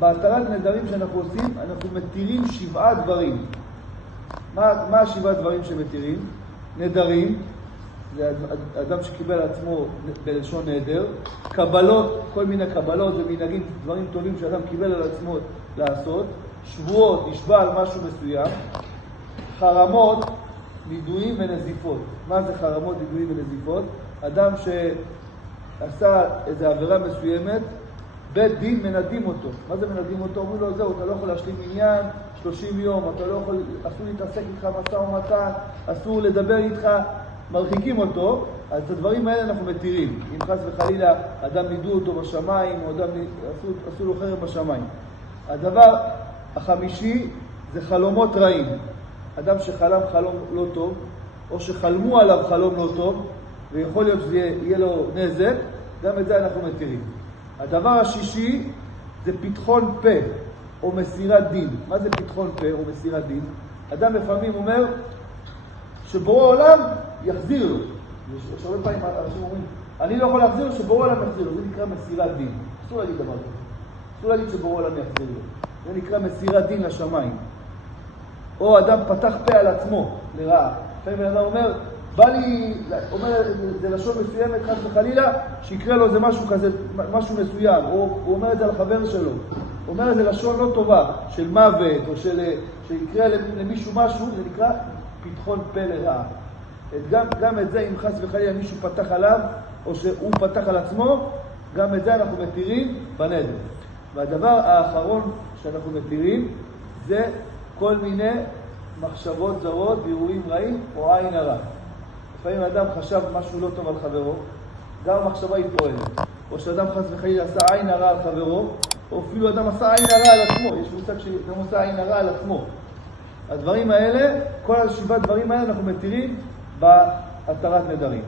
בהתרת נדרים שאנחנו עושים, אנחנו מתירים 7 דברים. מה 7 דברים שמתירים? נדרים, זה אדם שקיבל על עצמו בלשון נדר. קבלות, כל מיני קבלות ומנהגים, דברים טובים שאדם קיבל על עצמו לעשות. שבועות, נשבע על משהו מסוים. חרמות, נידויים ונזיפות. מה זה חרמות, נידויים ונזיפות? אדם שעשה איזו עבירה מסוימת, בית דין מנדים אותו. מה זה מנדים אותו? אומרים לו, זהו, אתה לא יכול להשלים עניין 30 יום, אתה לא יכול, אסור להתעסק איתך משא ומתן, אסור לדבר איתך, מרחיקים אותו. אז את הדברים האלה אנחנו מתירים. אם חס וחלילה אדם נידו אותו בשמיים, או אדם עשו לו חרם בשמיים. הדבר החמישי זה חלומות רעים. אדם שחלם חלום לא טוב, או שחלמו עליו חלום לא טוב, ויכול להיות שזה יהיה לו נזק, גם את זה אנחנו מתירים. הדבר השישי זה פתחון פה או מסירת דין. מה זה פתחון פה או מסירת דין? אדם לפעמים אומר שבורא עולם יחזיר לו. יש הרבה פעמים אנשים אומרים, אני לא יכול להחזיר לו, שבורא עולם יחזיר לו. זה נקרא מסירת דין. אסור להגיד דבר כזה. אסור להגיד שבורא עולם יחזיר לו. זה נקרא מסירת דין לשמיים. או אדם פתח פה על עצמו לרעה. לפעמים אדם אומר, בא לי, אומר, זה לשון מסוימת, חס וחלילה, שיקרה לו זה משהו כזה, משהו מסוים, או הוא אומר את זה על חבר שלו. הוא אומר את זה לשון לא טובה, של מוות, או שיקרה למישהו משהו, זה נקרא פתחון פה לרעה. גם את זה, אם חס וחלילה מישהו פתח עליו, או שהוא פתח על עצמו, גם את זה אנחנו מתירים בנדר. והדבר האחרון שאנחנו מתירים, זה כל מיני מחשבות זרות, אירועים רעים, או עין הרע. לפעמים אדם חשב משהו לא טוב על חברו, גם המחשבה היא פועלת. או שאדם חס וחלילה עשה עין הרע על חברו, או אפילו אדם עשה עין הרע על עצמו. יש מושג שאדם עשה עין הרע על עצמו. הדברים האלה, כל 7 דברים האלה אנחנו מתירים בהתרת נדרים.